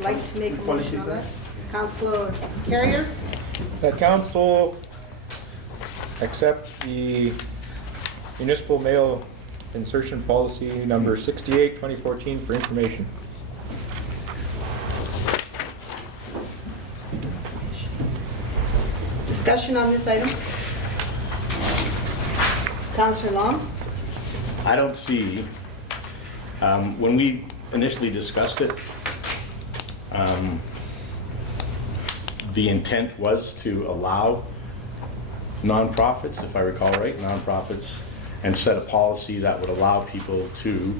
like to make a motion on that? Councillor Carrier? That council accept the municipal mail insertion policy number 68, 2014 for information. Discussion on this item? Councillor Long? I don't see, when we initially discussed it, the intent was to allow nonprofits, if I recall right, nonprofits, and set a policy that would allow people to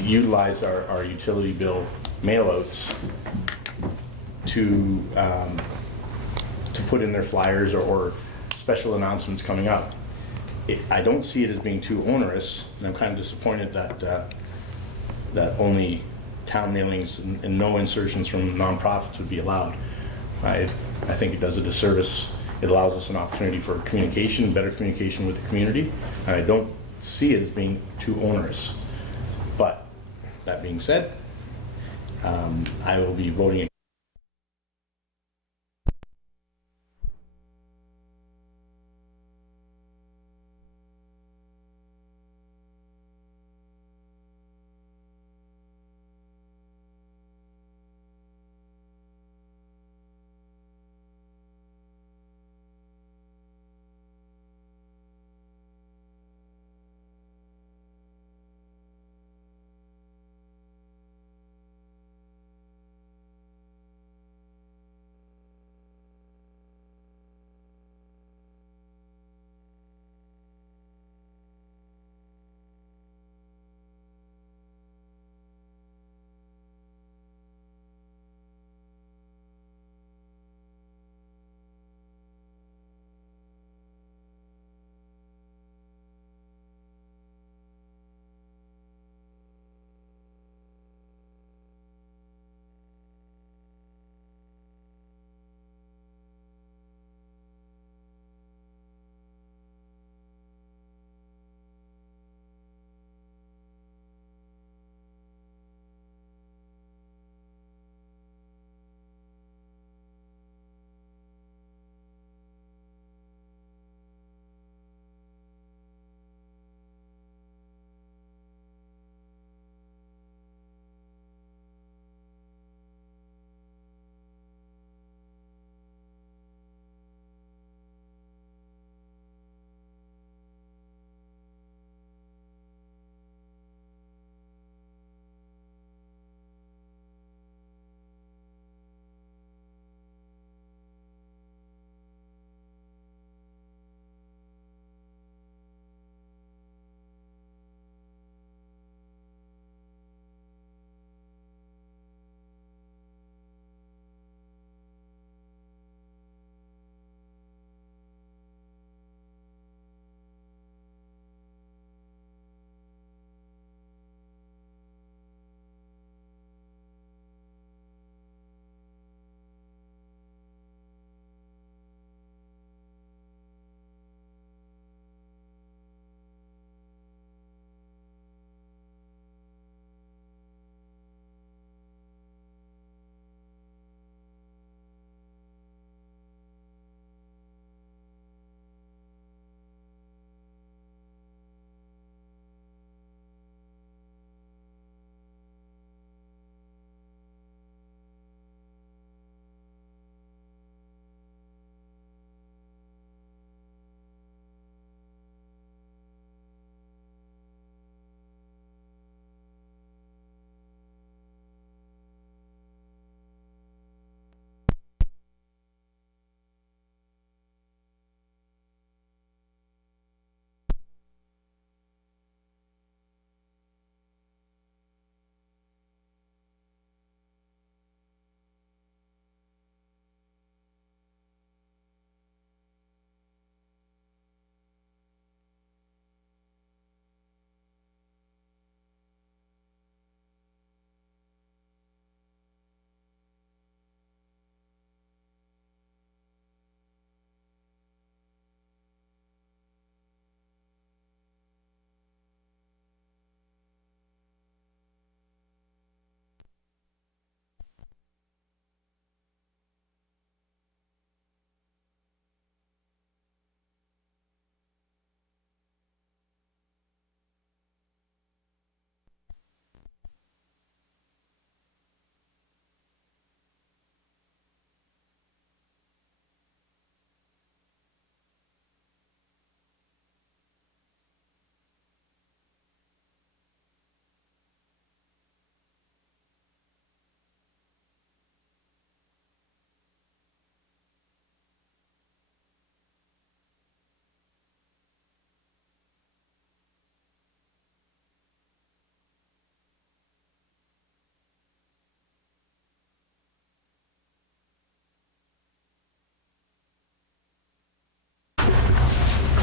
utilize our utility bill mailouts to put in their flyers or special announcements coming up. I don't see it as being too onerous, and I'm kind of disappointed that that only town mailings and no insertions from nonprofits would be allowed. I think it does a disservice. It allows us an opportunity for communication, better communication with the community, and I don't see it as being too onerous. But that being said, I will be voting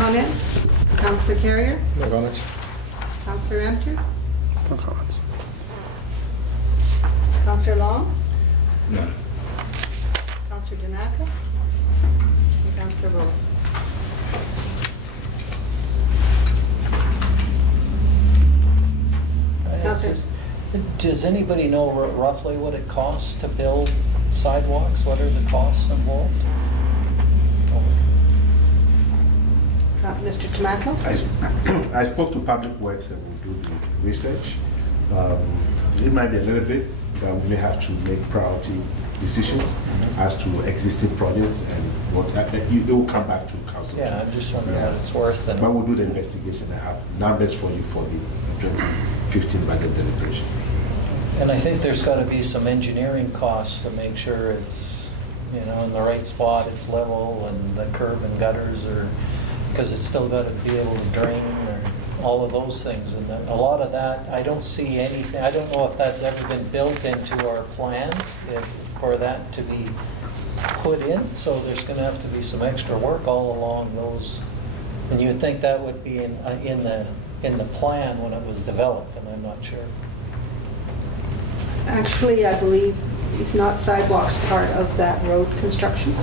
comments? Councillor Carrier? No comments. Councillor Emter? No comments. Councillor Long? None. Councillor Danaka? And Councillor Rose? Councillor? Does anybody know roughly what it costs to build sidewalks? What are the costs involved? Mr. Tomaco? I spoke to Public Works and will do the research. It might be a little bit, but we may have to make priority decisions as to existing projects and what, it will come back to council. Yeah, I'm just wondering what it's worth. But we'll do the investigation and have numbers for you for the 2015 budget deliberation. And I think there's got to be some engineering costs to make sure it's, in the right spot, it's level, and the curb and gutters are, because it's still got to be able to drain, or all of those things. And a lot of that, I don't see anything, I don't know if that's ever been built into our plans for that to be put in. So there's going to have to be some extra work all along those. And you would think that would be in the plan when it was developed, and I'm not sure. Actually, I believe it's not sidewalks part of that road construction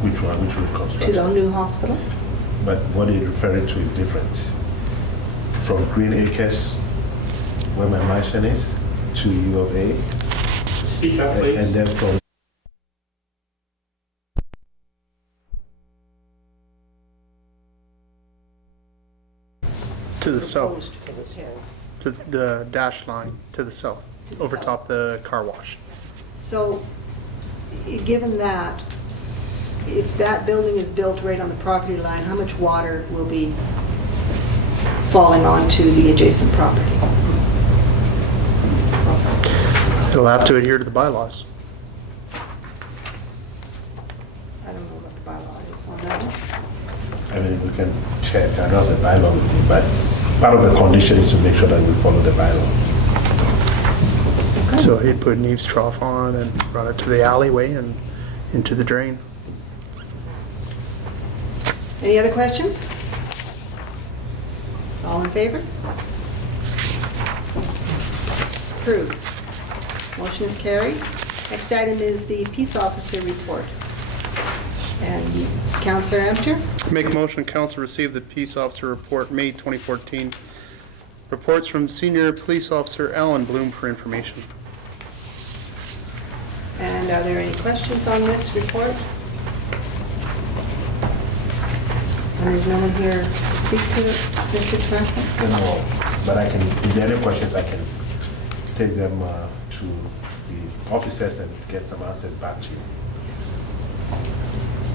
Which one? Which road to construction? the new hospital. But what you're referring to is different. From Green Acres, where my mansion is, to U of A. Speak up, please. And then from To the south, Proposed. Yeah. to the dash line, to the south, To the over south. top the car wash. So, given that, if that building is built right on the property line, how much water will be falling onto the adjacent property? They'll have to adhere to the bylaws. I don't know what the bylaw is on that one. I mean, we can check, I know the bylaw, but part of the condition is to make sure that we follow the bylaw. Okay. So he'd put an eaves trough on and run it to the alleyway and into the drain. Any other questions? All in favor? Approved. Motion is carried. Next item is the peace officer report. And Councillor Emter? Make a motion, council receive the peace officer report, May 2014. Reports from senior police officer Alan Bloom for information. And are there any questions on this report? And there's no one here to speak to it, Mr. Tomaco? No, but I can, if there are any questions, I can take them to the officers and get some answers back to you.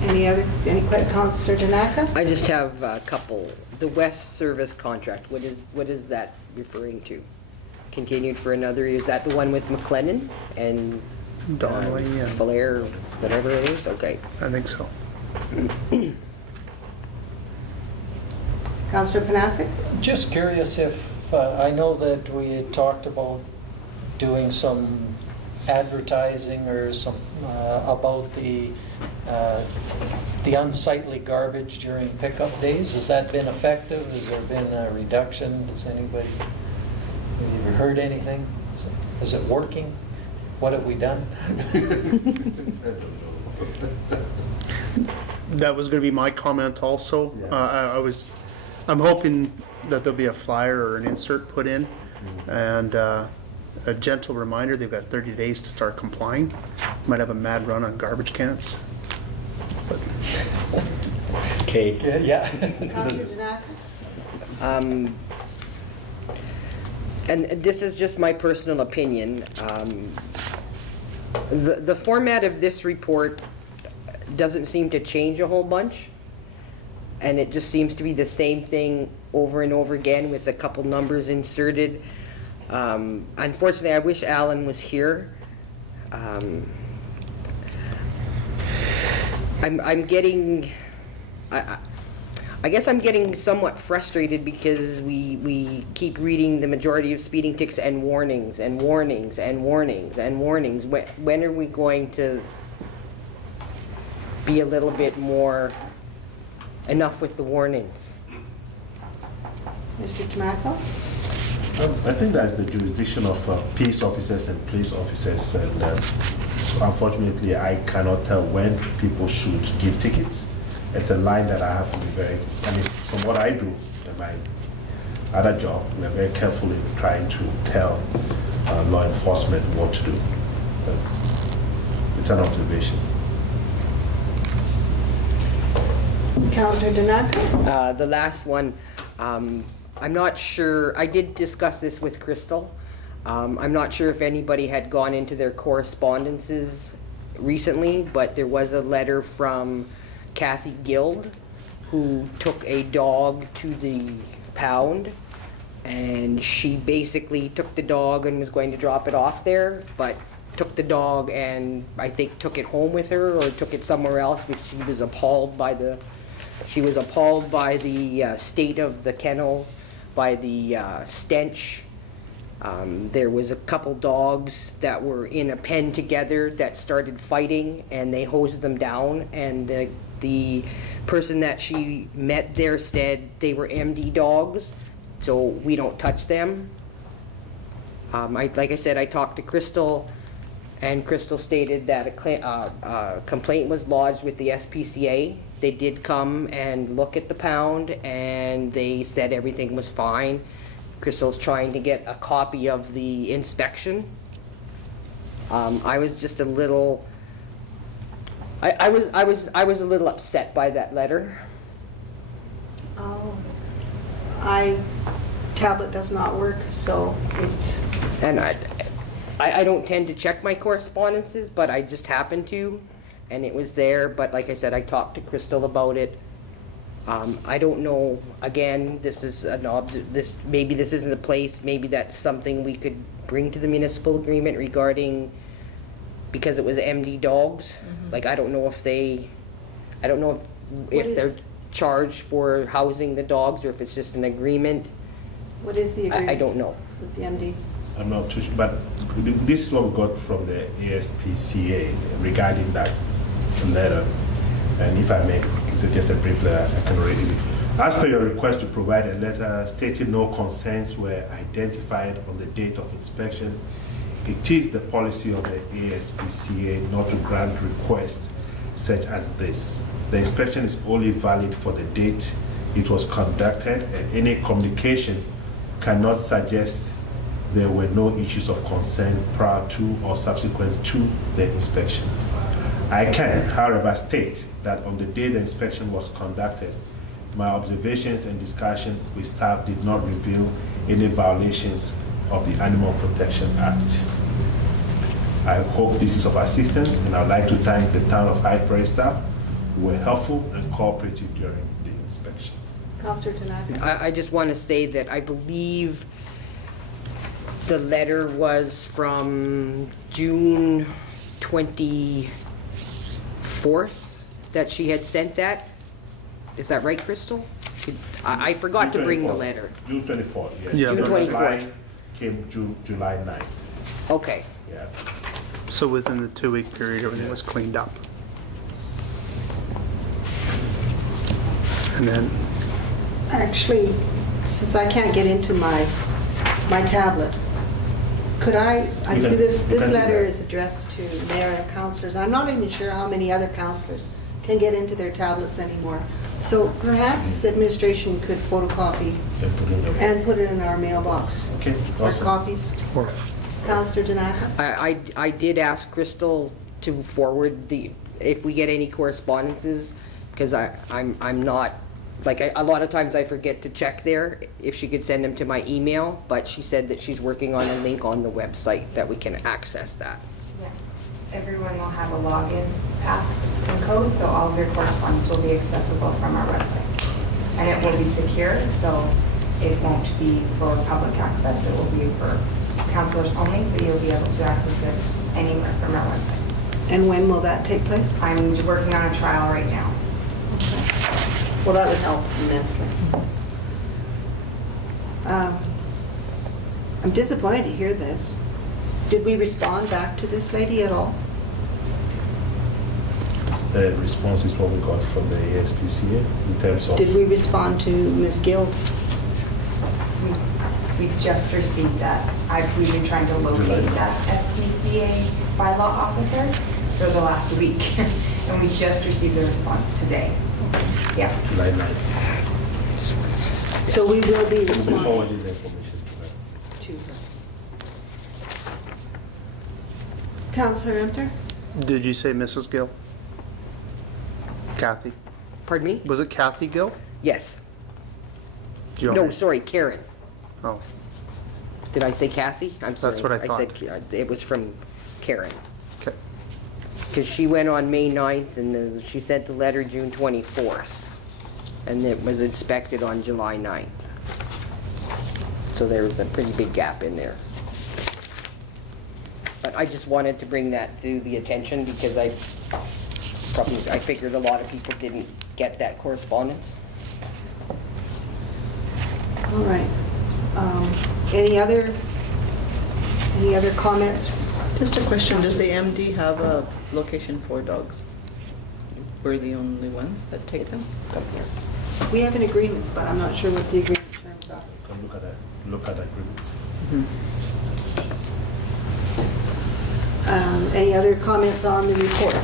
Any Councillor Danaka? I just have a couple. The West Service contract, what is that referring to? Continued for another year? Is that the one with McLennan and Donnelly and Flair, whatever it is? Okay. I think so. Councillor Panasic? Just curious if, I know that we had talked about doing some advertising or some, about the unsightly garbage during pickup days. Has that been effective? Has there been a reduction? Does anybody, have you ever heard anything? Is it working? What have we done? That was going to be my comment also. Yeah. I'm hoping that there'll be a flyer or an insert put in, and a gentle reminder, they've got 30 days to start complying. Might have a mad run on garbage cans. Okay. Yeah. Councillor Danaka? And this is just my personal opinion. The format of this report doesn't seem to change a whole bunch. And it just seems to be the same thing over and over again with a couple numbers inserted. Unfortunately, I wish Alan was here. I'm getting, I guess I'm getting somewhat frustrated because we keep reading the majority of speeding tickets and warnings and warnings and warnings and warnings. When are we going to be a little bit more enough with the warnings. Mr. Tomaco? I think that's the jurisdiction of peace officers and police officers, and unfortunately, I cannot tell when people should give tickets. It's a line that I have to be from what I do in my other job, we're very careful in trying to tell law enforcement what to do. But it's an observation. Councillor Donato? The last one, I'm not sure, I did discuss this with Crystal. I'm not sure if anybody had gone into their correspondences recently, but there was a letter from Kathy Guild, who took a dog to the pound, and she basically took the dog and was going to drop it off there, but took the dog and I think took it home with her or took it somewhere else, which she was appalled by the state of the kennels, by the stench. There was a couple dogs that were in a pen together that started fighting, and they hosed them down, and the person that she met there said they were MD dogs, so we don't touch them. Like I said, I talked to Crystal, and Crystal stated that a complaint was lodged with the SPCA. They did come and look at the pound, and they said everything was fine. Crystal's trying to get a copy of the inspection. I was just a little, I was a little upset by that letter. Oh. Tablet does not work, so it's... And I don't tend to check my correspondences, but I just happened to, and it was there. But like I said, I talked to Crystal about it. I don't know, again, this is maybe this isn't the place, maybe that's something we could bring to the municipal agreement regarding, because it was MD dogs. Like, I don't know if they're charged for housing the dogs, or if it's just an agreement. What is the agreement? I don't know. With the MD? I'm not too sure, but this is what we got from the ASPCA regarding that letter. And if I make just a brief letter, I can read it. As per your request to provide a letter stating no concerns were identified on the date of inspection, it is the policy of the ASPCA not to grant requests such as this. The inspection is only valid for the date it was conducted, and any communication cannot suggest there were no issues of concern prior to or subsequent to the inspection. I can, however, state that on the day the inspection was conducted, my observations and discussion with staff did not reveal any violations of the Animal Protection Act. I hope this is of assistance, and I'd like to thank the town of High Prairie staff who were helpful and cooperative during the inspection. Councillor Tanaka? I just want to say that I believe the letter was from June 24th that she had sent that. Is that right, Crystal? I forgot to bring the letter. June 24th, yes. Yeah. June 24th. Came July 9th. Okay. Yeah. So within the 2-week period, everything was cleaned up. And then, Actually, since I can't get into my tablet, could I You see can- this you can do letter that. is addressed to mayor and councillors. I'm not even sure how many other councillors can get into their tablets anymore. So perhaps administration could photocopy And put it in. and put it in our mailbox. Okay, Our awesome. copies. or Councillor Tanaka? I did ask Crystal to forward if we get any correspondences, because I'm not, like, a lot of times I forget to check there, if she could send them to my email, but she said that she's working on a link on the website that we can access that. Yeah. Everyone will have a login pass and code, so all of your correspondence will be accessible from our website. And it will be secure, so it won't be for public access. It will be for councilors only, so you'll be able to access it anywhere from our website. And when will that take place? I'm working on a trial right now. Well, that would help immensely. I'm disappointed to hear this. Did we respond back to this lady at all? response is what we got from the ASPCA in terms of. Did we respond to Ms. Guild? We just received that. We've been trying to locate that SPCA bylaw officer for the last week, and we just received the response today. Yeah. July 9th. So we will be We'll be responding forwarding the information to her. to her. Councillor Emter? Did you say Mrs. Gill? Kathy? Pardon me? Was it Kathy Gill? Yes. Do you No, want me- sorry, Karen. Oh, Did I say Kathy? I'm sorry. That's what I thought. said it was from Karen. okay. Because she went on May 9th, and then she sent the letter June 24th. And it was inspected on July 9th. So there was a pretty big gap in there. But I just wanted to bring that to the attention because I figured a lot of people didn't get that correspondence. All right. Any other comments? Just a question, does the MD have a location for dogs? We're the only ones that take them? Come here. We have an agreement, but I'm not sure what the agreement terms are. Can look at that agreement. Any other comments on the report?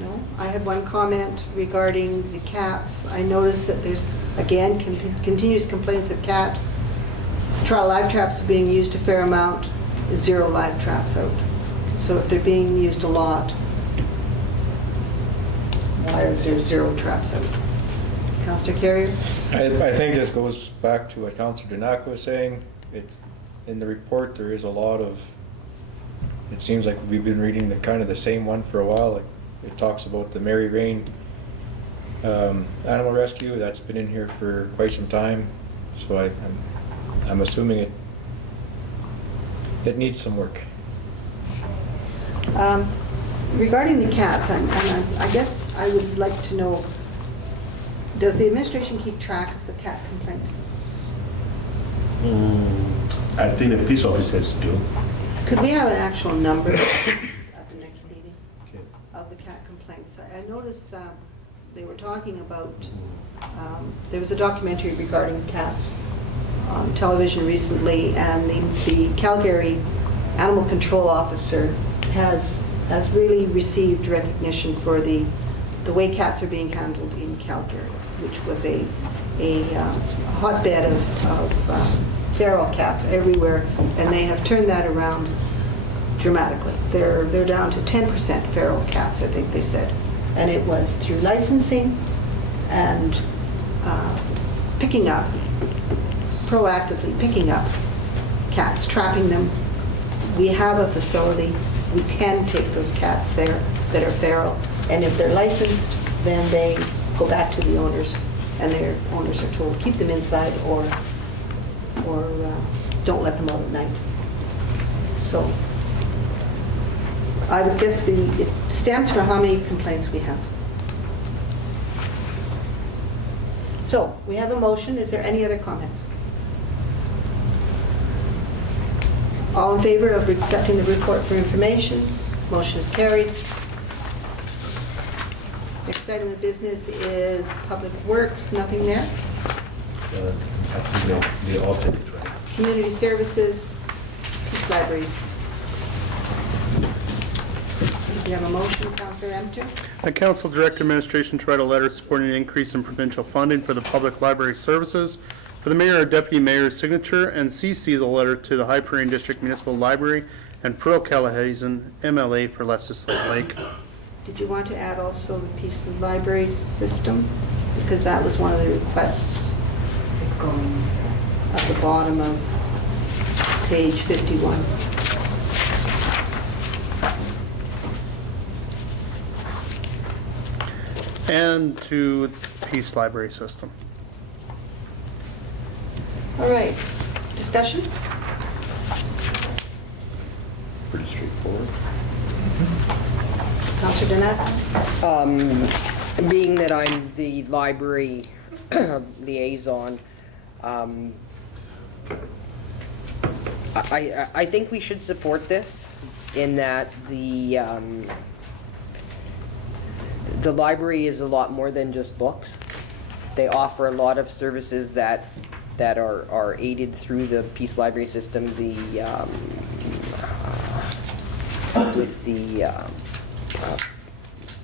No? I had one comment regarding the cats. I noticed that there's, again, continuous complaints of cat. Live traps are being used a fair amount, 0 live traps out. So if they're being used a lot, why is there 0 traps out? Councillor Carrier? I think this goes back to what Councillor Danak was saying. In the report, there is a lot of, it seems like we've been reading the kind of the same one for a while. Like it talks about the Mary Rain animal rescue. That's been in here for quite some time. So I'm assuming it needs some work. Regarding the cats, I guess I would like to know, does the administration keep track of the cat complaints? I think the peace officers do. Could we have an actual number at the next meeting Okay. of the cat complaints? I noticed they were talking about, there was a documentary regarding cats on television recently, and the Calgary Animal Control Officer has really received recognition for the way cats are being handled in Calgary, which was a hotbed of feral cats everywhere, and they have turned that around dramatically. They're down to 10% feral cats, I think they said, and it was through licensing and proactively picking up cats, trapping them. We have a facility. We can take those cats there that are feral, and if they're licensed, then they go back to the owners, and their owners are told keep them inside or don't let them out at night. So I would guess it stands for how many complaints we have. So we have a motion. Is there any other comments? All in favor of accepting the report for information? Motion is carried. Next item of business is Public Works. Nothing there. I think they altered it, right? Community Services, Peace Library. Do you have a motion, Councillor Emter? The Council Director Administration to write a letter supporting an increase in provincial funding for the public library services for the mayor or deputy mayor's signature, and CC the letter to the High Prairie District Municipal Library and Pearl Callahazen MLA for Lesser Slate Lake. Did you want to add also the Peace Library system? Because that was one of the requests It's going. at the bottom of page 51. And to Peace Library System. All right, discussion? Pretty straightforward. Councillor Danette? Being that I'm the library liaison, I think we should support this. in that the library is a lot more than just books. They offer a lot of services that are aided through the Peace Library system. With the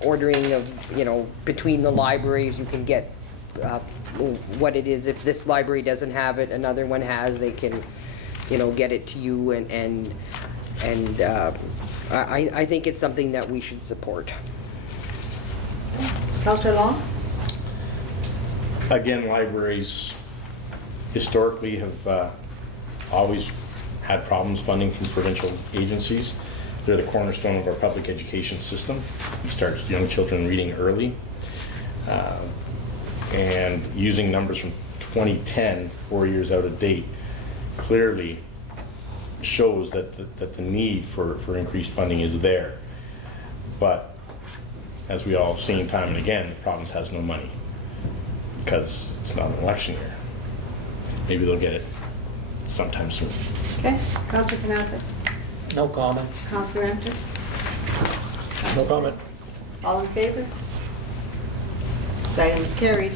ordering of, between the libraries, you can get what it is. If this library doesn't have it, another one has, they can, get it to you, and I think it's something that we should support. Councillor Long? Again, libraries historically have always had problems funding from provincial agencies. They're the cornerstone of our public education system. We start young children reading early. And using numbers from 2010, 4 years out of date, clearly shows that the need for increased funding is there. But as we all have seen time and again, the province has no money because it's not an election year. Maybe they'll get it sometime soon. Okay, Councillor Canassa? No comments. Councillor Enter? No comment. All in favor? This item is carried.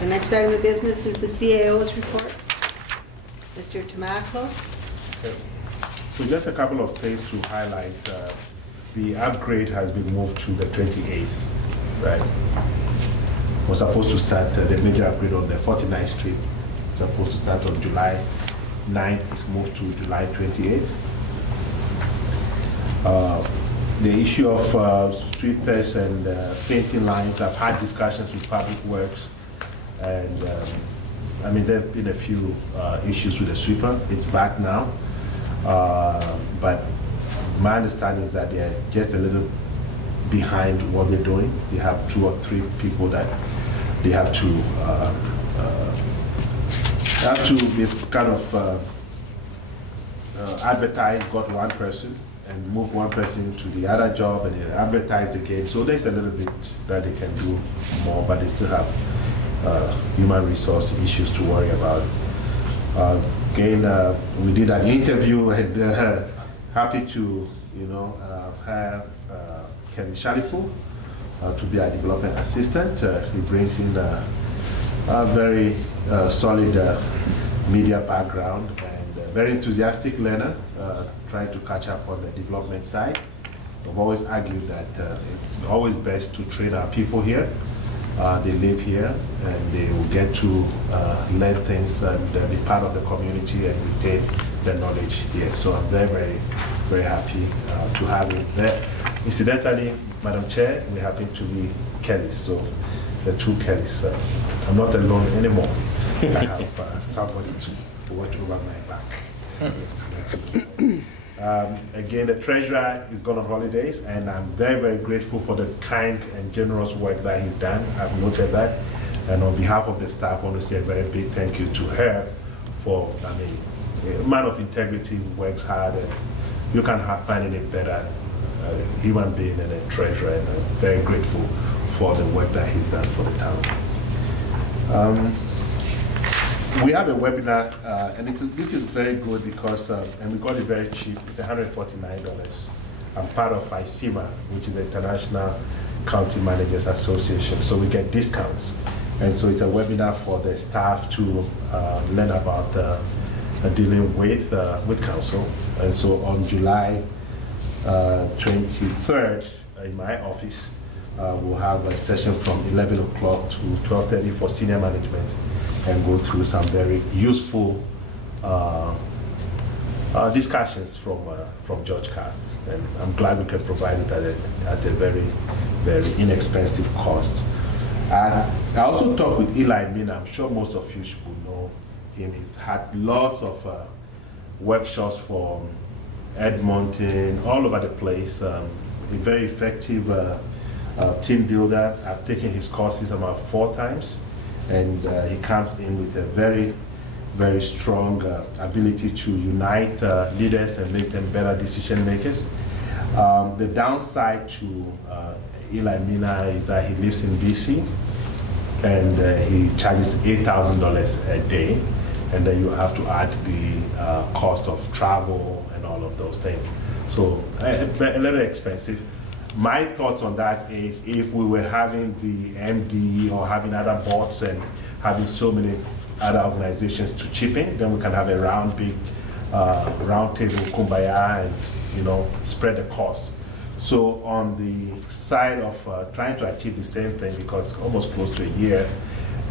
The next item of business is the CAO's report. Mr. Tomaco? So just a couple of things to highlight. The upgrade has been moved to the 28th, right? Was supposed to start the major upgrade on the 49th Street. Supposed to start on July 9th. It's moved to July 28th. The issue of sweepers and painting lines, I've had discussions with Public Works, and I mean, there have been a few issues with the sweeper. It's back now, but my understanding is that they're just a little behind what they're doing. They have 2 or 3 people that they have to they've kind of advertised, got one person and move one person to the other job, and then advertised again. So there's a little bit that they can do more, but they still have human resource issues to worry about. Again, we did an interview, and happy to hire Ken Sharifu to be our development assistant. He brings in a very solid media background and a very enthusiastic learner, trying to catch up on the development side. I've always argued that it's always best to train our people here. They live here and they will get to learn things and be part of the community and retain the knowledge here. So I'm very, very, very happy to have it there. Incidentally, Madam Chair, we happen to be Kellys, so the 2 Kellys. I'm not alone anymore. I have somebody to watch over my back. Again, the treasurer is gone on holidays, and I'm very, very grateful for the kind and generous work that he's done. I've noted that. And on behalf of the staff, I want to say a very big thank you to her for, a man of integrity who works hard, and you can't find any better human being than a treasurer, and I'm very grateful for the work that he's done for the town. We have a webinar, and this is very good because, and we got it very cheap. It's $149. I'm part of ICIMA, which is the International County Managers Association, so we get discounts. And so it's a webinar for the staff to learn about dealing with council. And so on July 23rd, in my office, we'll have a session from 11 o'clock to 12:30 for senior management, and go through some very useful discussions from George Carr. And I'm glad we can provide it at a very, very inexpensive cost. And I also talked with Eli Mina. I'm sure most of you should know him. He's had lots of workshops for Edmonton, all over the place. A very effective team builder. I've taken his courses about 4 times. And he comes in with a very, very strong ability to unite leaders and make them better decision makers. The downside to Eli Mina is that he lives in BC, and he charges $8,000 a day. and then you have to add the cost of travel and all of those things. So a little expensive. My thoughts on that is if we were having the MD or having other boards and having so many other organizations to chip in, then we can have a big round table kumbaya and, you know, spread the cost. So on the side of trying to achieve the same thing, because it's almost close to a year,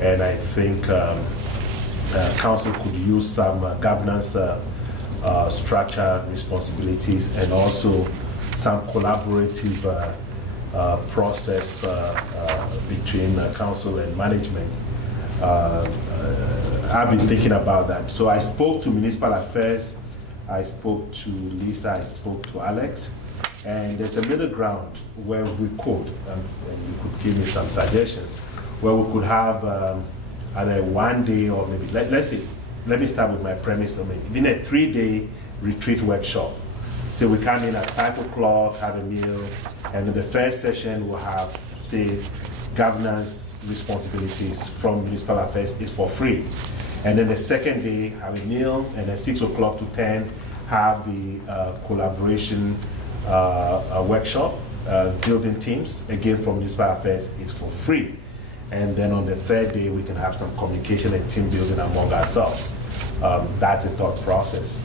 and I think council could use some governance structure responsibilities and also some collaborative process between council and management. I've been thinking about that. So I spoke to Municipal Affairs, I spoke to Lisa, I spoke to Alex, and there's a middle ground where we could, and you could give me some suggestions, where we could have either 1 day or maybe, let's see, let me start with my premise. Even a 3-day retreat workshop. So we come in at 5 o'clock, have a meal, and then the first session will have, say, governance responsibilities from Municipal Affairs is for free. And then the second day, have a meal, and then 6 o'clock to 10, have the collaboration workshop, building teams, again from Municipal Affairs is for free. And then on the third day, we can have some communication and team building among ourselves. That's a thought process.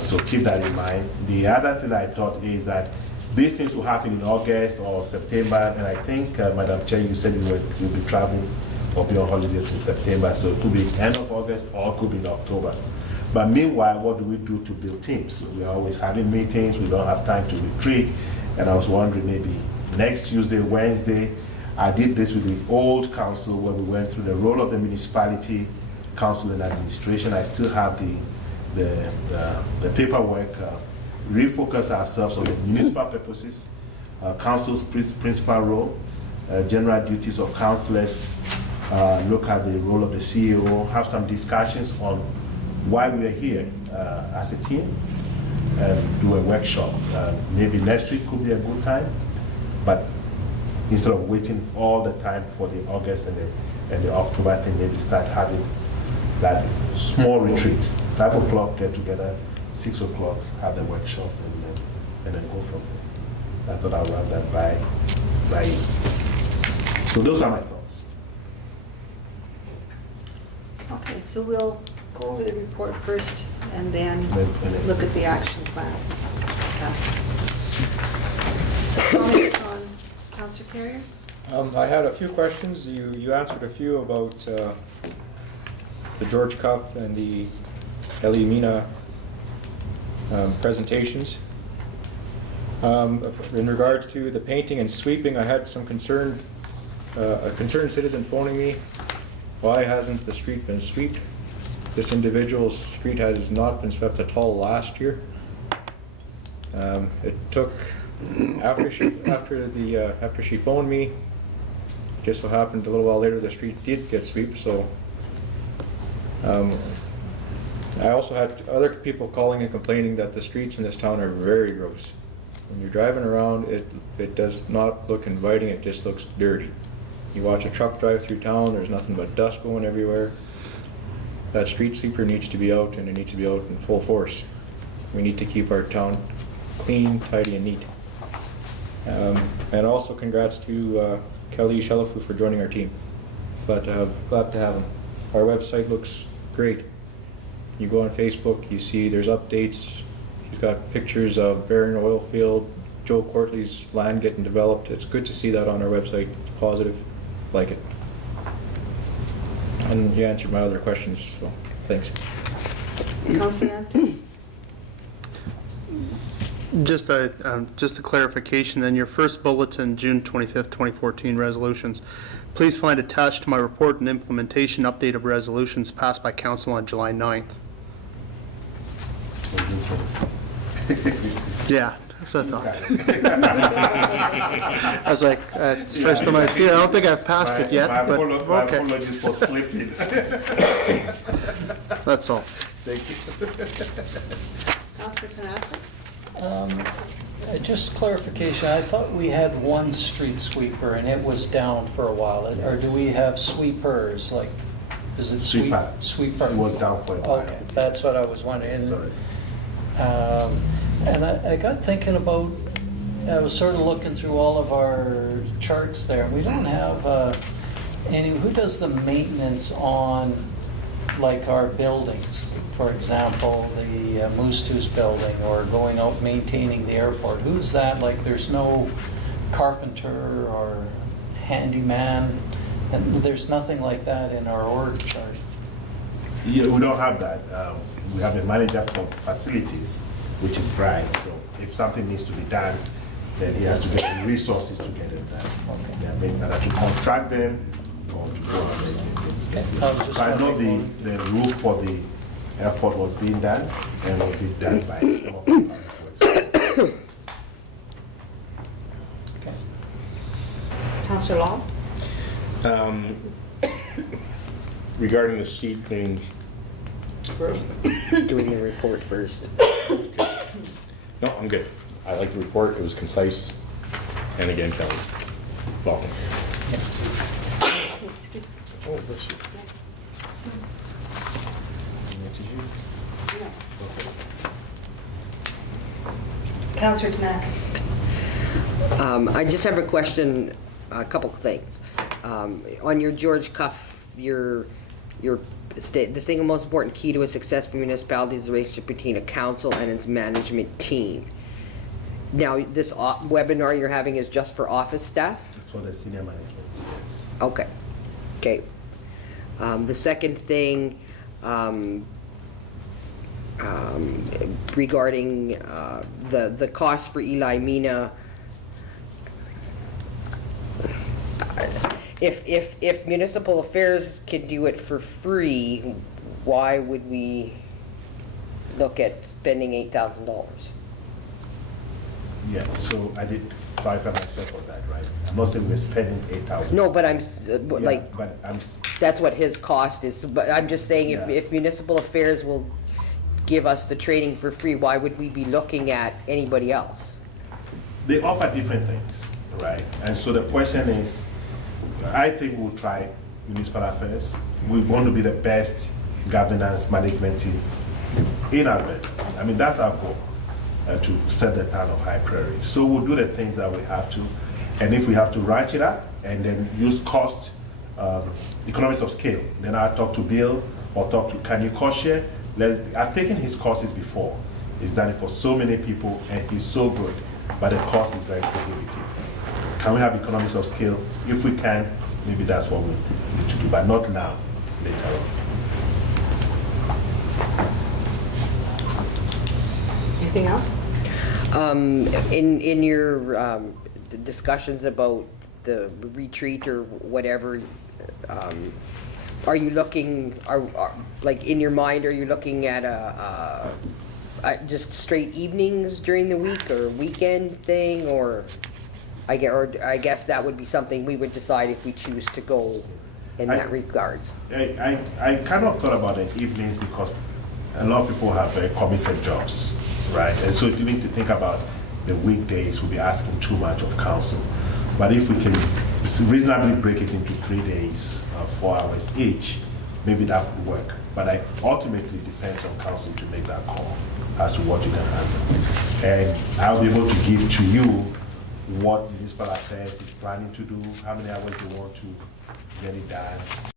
So keep that in mind. The other thing I thought is that these things will happen in August or September, and I think, Madam Chair, you said you'll be traveling or be on holidays in September, so it could be end of August or it could be in October. But meanwhile, what do we do to build teams? We're always having meetings, we don't have time to retreat, and I was wondering maybe next Tuesday, Wednesday, I did this with the old council where we went through the role of the municipality, council and administration. I still have the paperwork, refocus ourselves on the municipal purposes, council's principal role, general duties of councillors, look at the role of the CEO, have some discussions on why we are here as a team, and do a workshop. Maybe next week could be a good time, but instead of waiting all the time for the August and the October thing, maybe start having that small retreat. 5 o'clock, get together, 6 o'clock, have the workshop, and then go from there. I thought I would have that by. So those are my thoughts. Okay, so we'll go over the report first and then look at the action plan. So comments on Councillor Carrier? I had a few questions. You answered a few about the George Cup and the Elimina presentations. In regards to the painting and sweeping, I had some concern, a concerned citizen phoning me, why hasn't the street been swept? This individual's street has not been swept at all last year. It took, after she phoned me, just so happened a little while later the street did get swept, so I also had other people calling and complaining that the streets in this town are very gross. When you're driving around, it does not look inviting, it just looks dirty. You watch a truck drive through town, there's nothing but dust going everywhere. That street sweeper needs to be out, and it needs to be out in full force. We need to keep our town clean, tidy, and neat. And also congrats to Kelly Shelafu for joining our team. But glad to have him. Our website looks great. You go on Facebook, you see there's updates. He's got pictures of Barron Oil Field, Joe Courtley's land getting developed. It's good to see that on our website. It's positive. Like it. And you answered my other questions, so thanks. Councillor Anthony? Just a clarification, then your first bulletin, June 25th, 2014 resolutions. Please find attached to my report an implementation update of resolutions passed by council on July 9th. Yeah, that's what I thought. I was like, it's the first time I've seen it. I don't think I've passed it yet, but My okay. apologies for slipping. That's all. Thank you. Councillor Canasta? Just clarification, I thought we had one street sweeper and it was down for a while, or do we have sweepers? Like, Is it Sweeper. Sweeper? It was down for a while. Okay, that's what I was wondering. Sorry. And I got thinking about, I was sort of looking through all of our charts there. We don't have who does the maintenance on, like, our buildings? For example, the Moose Tooth building, or going out maintaining the airport. Who's that? Like, there's no carpenter or handyman, and there's nothing like that in our org chart. Yeah, we don't have that. We have a manager for facilities, which is Brian. So if something needs to be done, then he has to get the resources to get it done. Okay. Yeah, maybe that to contract them or to go and make Okay, things. I was just I know wondering. the roof for the airport was being done and will be done by some of the public works. Okay. Councillor Long? Regarding the seed cleaning, Doing the report first. no, I'm good. I like the report, it was concise, and again, Kelly, welcome. Oh, bless you. Councillor Knack? I just have a question, a couple of things. On your George Cuff, the single most important key to a successful municipality is the relationship between a council and its management team. Now, this webinar you're having is just for office staff? For the senior management, yes. Okay. Okay. The second thing, regarding the cost for Eli Mina, if municipal affairs can do it for free, why would we look at spending $8,000? Yeah, so I did clarify myself on that, right? I'm not saying we're spending 8,000. No, but Yeah, like, but I'm, that's what his cost is, but I'm just saying, Yeah. if municipal affairs will give us the training for free, why would we be looking at anybody else? they offer different things, right? And so the question is, I think we'll try municipal affairs. We want to be the best governance management team in Alberta. I mean, that's our goal, to set the town of High Prairie. So we'll do the things that we have to. And if we have to ranch it up and then use cost, economics of scale, then I'll talk to Bill or talk to, can you cost share? I've taken his courses before. He's done it for so many people and he's so good, but the cost is very prohibitive. Can we have economics of scale? If we can, maybe that's what we need to do, but not now, later on. Anything else? In your discussions about the retreat or whatever, are you looking, like, in your mind, are you looking at just straight evenings during the week or weekend thing, or I guess that would be something we would decide if we choose to go in that regards. I kind of thought about the evenings because a lot of people have very committed jobs, right? And so you need to think about the weekdays, we'll be asking too much of council. But if we can reasonably break it into 3 days, 4 hours each, maybe that would work. But it ultimately depends on council to make that call as to what you can handle. And I'll be able to give to you what municipal affairs is planning to do, how many hours they want to get it done.